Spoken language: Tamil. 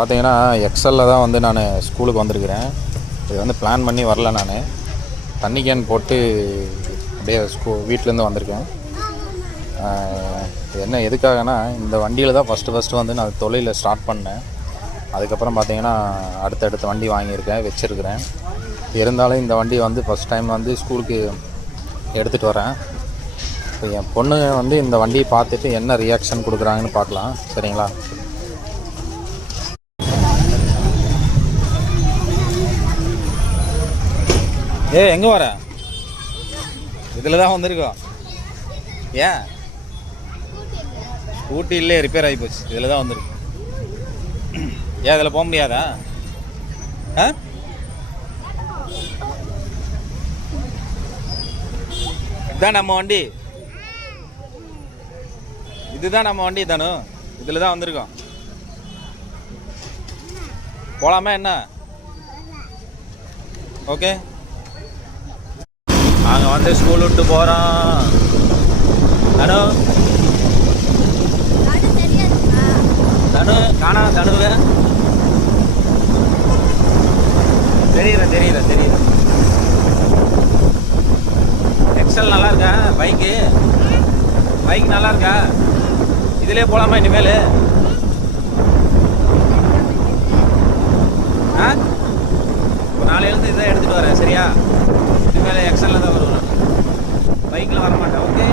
பார்த்தீங்கன்னா எக்ஸலில் தான் வந்து நான் ஸ்கூலுக்கு வந்திருக்கிறேன். இது வந்து பிளான் பண்ணி வரல. நான் தண்ணி கேன் போட்டு அப்படியே வீட்டிலேருந்து வந்திருக்கேன். என்ன எதுக்காகனா, இந்த வண்டியில் தான் ஃபஸ்ட்டு வந்து நான் தொழிலை ஸ்டார்ட் பண்ணேன். அதுக்கப்புறம் பார்த்தீங்கன்னா அடுத்தடுத்த வண்டி வாங்கியிருக்கேன், வச்சுருக்கிறேன். இருந்தாலும் இந்த வண்டியை வந்து ஃபஸ்ட் டைம் வந்து ஸ்கூலுக்கு எடுத்துகிட்டு வரேன். இப்போ என் பொண்ணு வந்து இந்த வண்டியை பார்த்துட்டு என்ன ரியாக்ஷன் கொடுக்குறாங்கன்னு பார்க்கலாம். சரிங்களா? எங்கே வர? இதில் தான் வந்திருக்கோம். ஏன்? ஸ்கூட்டிலே ரிப்பேர் ஆகி போச்சு. இதில் தான் வந்திருக்கு. ஏன் இதில் போக முடியாதா? இதுதான் நம்ம வண்டி. இதுதான் நம்ம வண்டி தானு. இதில் தான் வந்திருக்கோம். போகலாமா என்ன? ஓகே, நாங்கள் வந்து ஸ்கூல் விட்டு போகிறோம். தனு தனு காணா? தனுவ தெரியல. எக்ஸல் நல்லா இருக்கா? பைக் நல்லா இருக்கா? இதிலே போகலாமா இனிமேல்? ஒரு நாளையிலேருந்து இதை எடுத்துகிட்டு வரேன். சரியா? இனிமேல் எக்ஸலில் தான் வருவேன். பைக்கில் வரமாட்டேன். ஓகே.